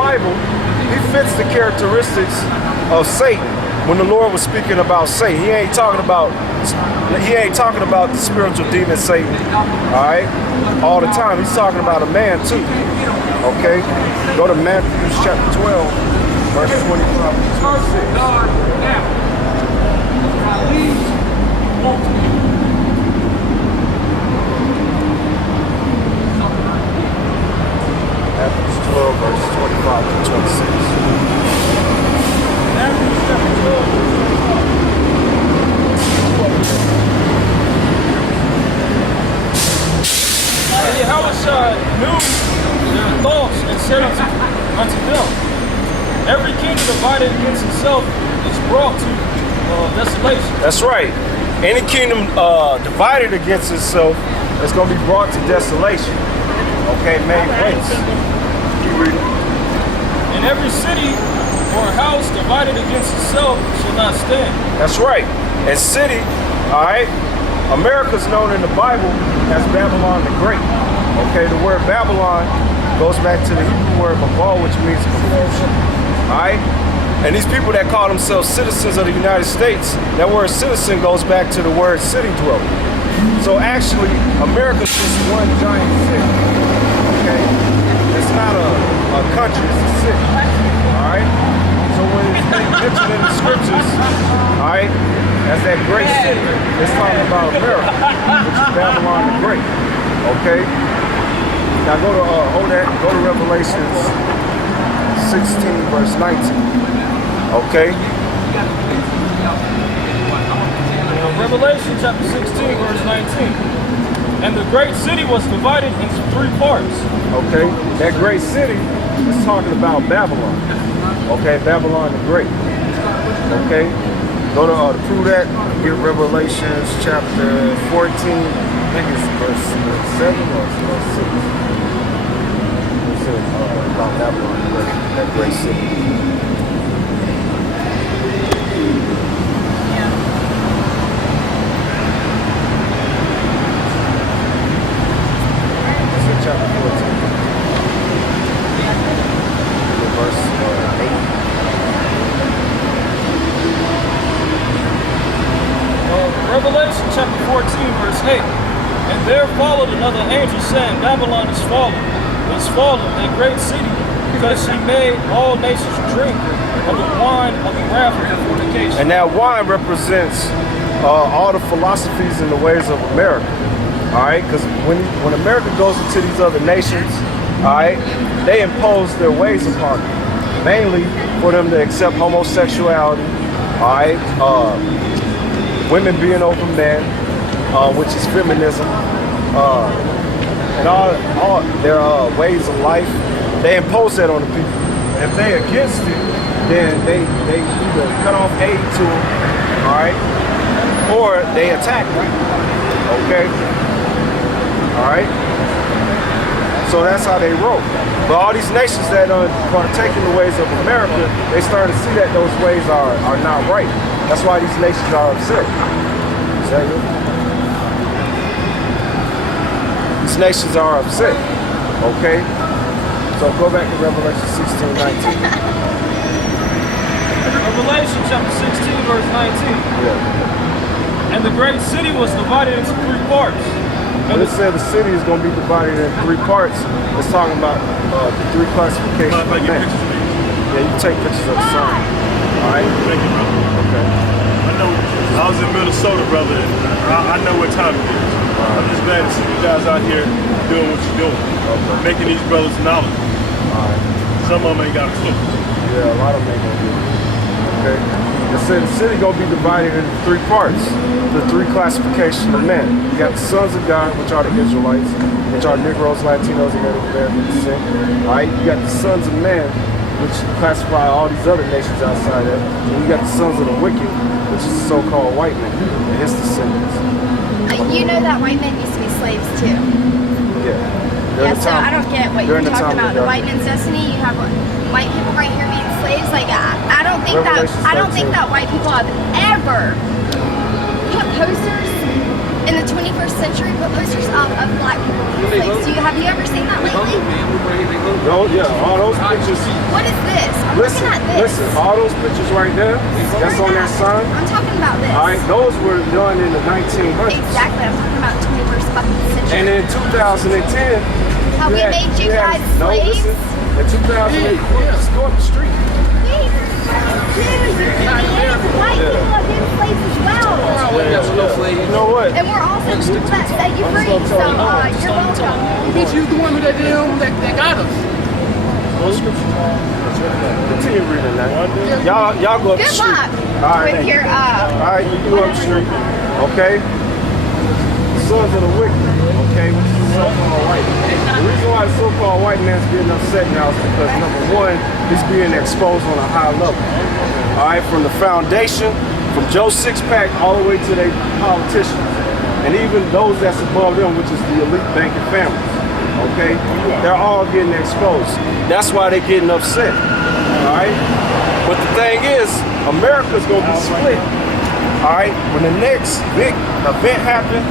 Bible, he fits the characteristics of Satan. When the Lord was speaking about Satan, he ain't talking about the spiritual demon Satan, all right, all the time. He's talking about a man too. Okay, go to Matthew chapter 12, verse 25 to 26. Matthew 12, verse 25 to 26. Matthew chapter 12. Yahushua knew their thoughts and said unto them, every kingdom divided against itself is brought to desolation. That's right. Any kingdom divided against itself is going to be brought to desolation. Okay, made waste. And every city or house divided against itself shall not stand. That's right. And city, all right, America's known in the Bible as Babylon the Great. Okay, the word Babylon goes back to the Hebrew word Babel, which means confusion. All right? And these people that call themselves citizens of the United States, that word citizen goes back to the word city dweller. So actually, America's just one giant city. Okay? It's not a country, it's a city. All right? So when it's mentioned in the scriptures, all right, as that great city, it's talking about America, which is Babylon the Great. Okay? Now go to Revelations 16, verse 19. Okay? Revelation chapter 16, verse 19. And the great city was divided into three parts. Okay? That great city is talking about Babylon. Okay? Babylon the Great. Okay? Go to prove that, get Revelations chapter 14. I think it's verse 7 or verse 6. It says about Babylon, that great city. It's in chapter 14. Verse 8. Revelation chapter 14, verse 8. And there followed another angel saying, Babylon is fallen, that great city, because she made all nations drink of the wine of the wrath of her fornication. And that wine represents all the philosophies and the ways of America. All right, because when America goes into these other nations, all right, they impose their ways upon them, mainly for them to accept homosexuality, all right, women being over men, which is feminism, and all their ways of life. They impose that on the people. And if they're against it, then they either cut off aid to them, all right, or they attack them. Okay, all right. So that's how they roll. But all these nations that are taking the ways of America, they start to see that those ways are not right. That's why these nations are upset. These nations are upset. Okay? So go back to Revelation 16, 19. Revelation chapter 16, verse 19. Yeah. And the great city was divided into three parts. When it said the city is going to be divided into three parts, it's talking about the three classifications of men. Yeah, you can take pictures of the sun. All right? Thank you, brother. Okay. I know, I was in Minnesota, brother, and I know what time it is. I'm just glad to see you guys out here doing what you're doing. Okay. Making these brothers knowledgeable. All right. Some of them ain't got a clue. Yeah, a lot of them ain't gonna do it. Okay. It said the city gonna be divided into three parts. The three classifications of men. You got the sons of God, which are the Israelites, which are Negroes, Latinos, and Native American descent. All right. You got the sons of men, which classify all these other nations outside of it. And you got the sons of the wicked, which is the so-called white man and his descendants. You know that white men used to be slaves too. Yeah. Yeah, so I don't get what you're talking about. The white man's destiny. You have white people right here being slaves. Like I don't think that white people have ever. You have posters In the 21st century, put posters up of black people being slaves. Have you ever seen that lately? No, yeah, all those pictures. What is this? I'm Listen, looking at this. listen, all those pictures right there, that's on that sign. I'm talking about this. All right, those were done in the 1900s. Exactly, I'm talking about 21st fucking century. And in 2010, How we made you guys no, slaves? listen, in 2008, just go up the street. White people have been slaves as well. You know what? And we're also the people that set you free. So you're welcome. Bitch, you the one that got us. Continue reading that. Y'all go up the Good street. luck All right, with your all right, you go up the street. Okay? The sons of the wicked. Okay? Which is so-called white. The reason why the so-called white man's getting upset now is because number one, he's being exposed on a high level. All right, from the foundation, from Joe Six-Pack all the way to their politicians. And even those that's above them, which is the elite banking families. Okay? They're all getting exposed. That's why they're getting upset. All right? But the thing is, America's going to be split. All right? When the next big event happens,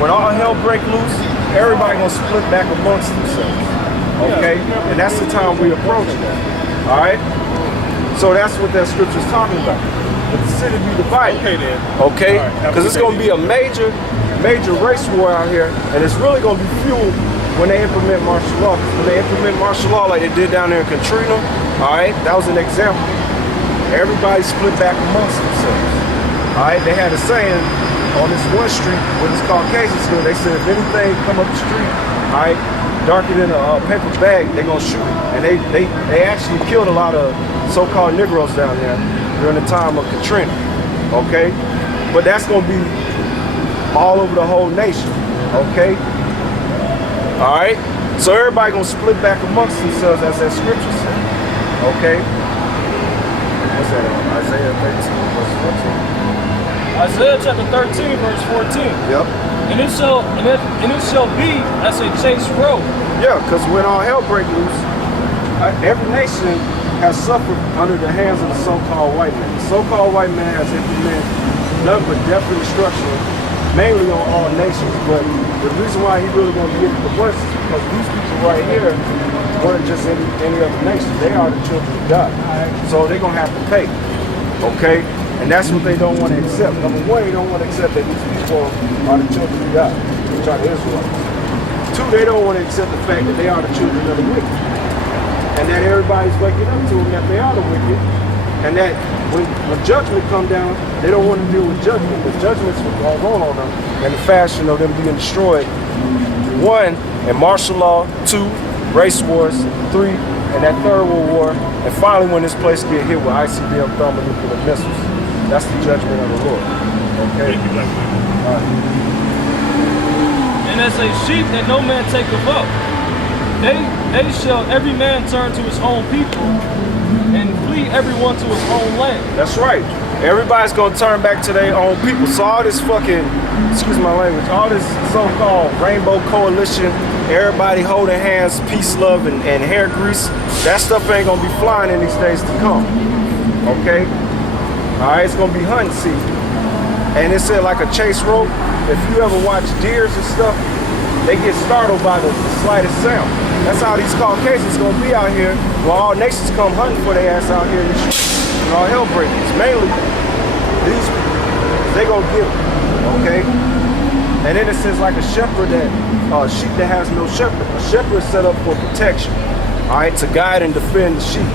when all hell break loose, everybody going to split back amongst themselves. Okay? And that's the time we approach it. All right? So that's what that scripture's talking about. But the city be divided. Okay then. Okay? Because it's going to be a major race war out here, and it's really going to be fueled when they implement martial law. When they implement martial law like they did down there in Katrina, all right, that was an example. Everybody split back amongst themselves. All right, they had a saying on this one street where this Caucasian school, they said if anything come up the street, all right, darker than a paper bag, they're going to shoot it. And they actually killed a lot of so-called Negroes down there during the time of Katrina, okay? But that's going to be all over the whole nation, okay? All right? So everybody going to split back amongst themselves as that scripture said, okay? What's that, Isaiah 13, verse 14? Isaiah chapter 13, verse 14. Yep. And it shall be as a chaste robe. Yeah, because when all hell break loose, every nation has suffered under the hands of the so-called white man. The so-called white man has implemented nothing but death and destruction, mainly on all nations. But the reason why he really going to get the worst is because these people right here weren't just any other nation. They are the children of God. So they're going to have to pay. Okay? And that's what they don't want to accept. Number one, they don't want to accept that these people are the children of God, which are the Israelites. Two, they don't want to accept the fact that they are the children of the wicked. And that everybody's waking up to them that they are the wicked. And that when judgment come down, they don't want to deal with judgment. The judgments will go on them in the fashion of them being destroyed. One, in martial law. Two, race wars. Three, and that third world war. And finally, when this place get hit with ICBM thermonuclear missiles. That's the judgment of the Lord. Okay? Thank you, Black man. All right. And as a sheep that no man taketh up, they shall every man turn to his own people, and flee everyone to his own land. That's right. Everybody's gonna turn back to their own people. So all this fucking, excuse my language, all this so-called rainbow coalition, everybody holding hands, peace, love, and hair grease, that stuff ain't gonna be flying in these days to come. Okay? All right, it's gonna be hunting season. And it said like a chase rope. If you ever watch deers and stuff, they get startled by the slightest sound. That's how these Caucasians gonna be out here. Well, all nations come hunting for their ass out here in the streets. And all hell breakers. Mainly these people. They gonna get them, okay? And then it says like a shepherd sheep that has no shepherd. A shepherd is set up for protection, all right, to guide and defend the sheep.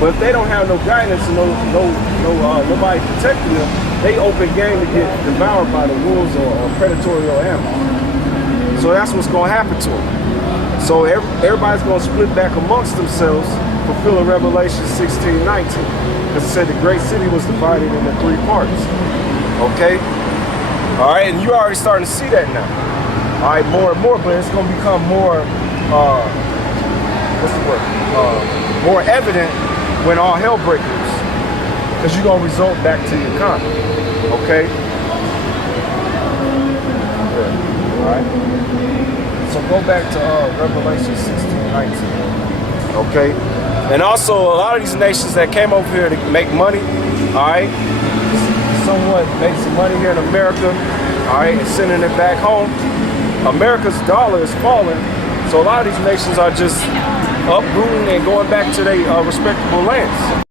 But if they don't have no guidance and nobody protecting them, they open game to get devoured by the wolves or predatory animals. So that's what's going to happen to them. So everybody's going to split back amongst themselves, fulfilling Revelation 16:19. Because it said the great city was divided into three parts. Okay? All right, and you're already starting to see that now. All right, more and more, but it's going to become more, what's the word? More evident when all hell breaks loose. Because you're going to result back to the economy. Okay? All right? So go back to Revelation 16:19. Okay? And also, a lot of these nations that came over here to make money, all right? Somewhat make some money here in America. all right, and sending it back home. America's dollar is falling, so a lot of these nations are just uprooting and going back to their respectable lands.